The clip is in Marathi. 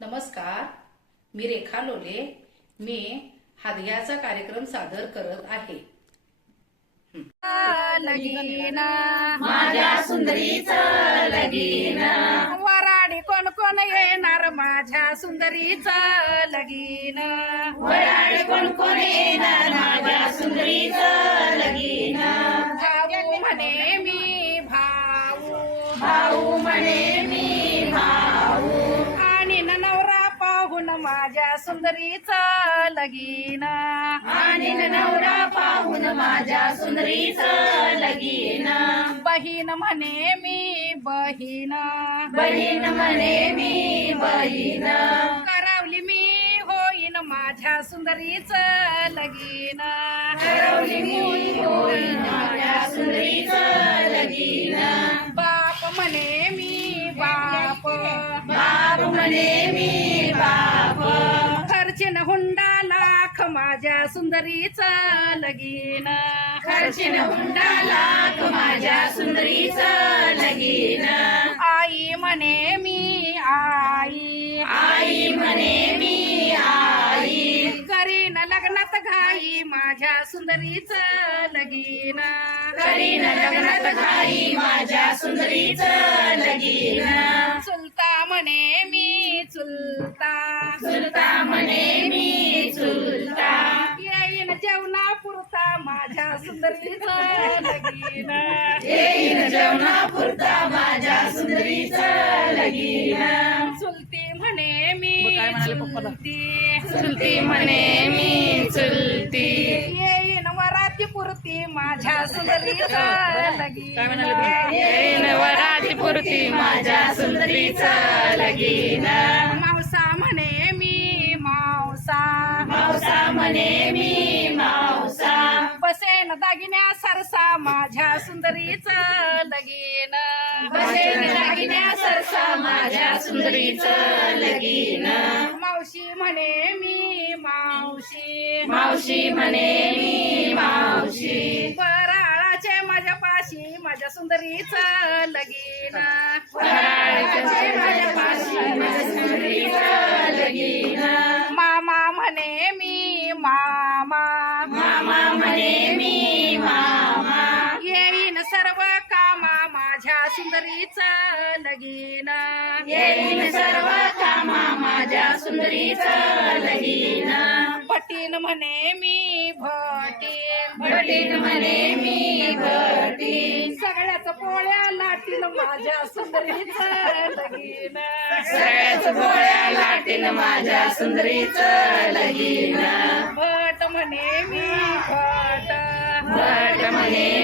नमस्कार मी रेखा लोले. मी हादग्याचा कार्यक्रम सादर करत आहे. लगीना. माझ्या सुंदरीचं लगीन. वराडी कोण कोण येणार? माझ्या सुंदरीचं लगीन. वराड कोण कोण येणार? माझ्या सुंदरीचं सुंदरीचं लगीन आणि नवरा पाहून माझ्या सुंदरीचं लगीन बहीण म्हणे मी बहीण. बहीण म्हणे मी बहीण. करावली मी होईन माझ्या सुंदरीचं लगीन ठरवली मी होईन माझ्या सुंदरीचं लगीन बाप म्हणे मी बाप. बाप म्हणे मी बाप. खर्चिन हुंडा लाख माझ्या सुंदरीचं लगीन. खर्चिन हुंडा लाख माझ्या सुंदरीचं लगीन. आई म्हणे मी आई. आई म्हणे मी आई. करीन लग्नात घाई माझ्या सुंदरीचं लगीन. करीन लग्नात घाई माझ्या सुंदरीचं लगीन. चुलता म्हणे मी चुलता. चुलता म्हणे मी चुलता येईन जेवणा पुरता माझ्या सुंदरीचं लगीन. येईन जेवणा पुरता माझ्या सुंदरीचं लगीन. चुलती म्हणे मी चुलती चुलती म्हणे मी चुलती येईन वराती पुरती माझ्या सुंदरीचं लगीन. येईन वराती पुरती माझ्या सुंदरीचं लगीन. म्हणे मी मावसा. बसेन दागिन्या सरसा माझ्या सुंदरीचं लगीन. बसेन दागिन्या सरसा माझ्या सुंदरीचं लगीन. मावशी म्हणे मी मावशी. मावशी म्हणे मी मावशी. पराळाचे माझ्या पाशी माझ्या सुंदरीचं लगीन. सुंदरीचं लगीन. येईन सर्व कामा माझ्या सुंदरीचं लगीन. भटीन म्हणे मी भटीन. भटीन म्हणे मी भटीन. सगळ्याच पोळ्या लाटीन माझ्या सुंदरीचं लगीन. सगळ्याच गोळ्या लाटीन माझ्या सुंदरीचं लगीन. भट म्हणे मी भट. भट म्हणे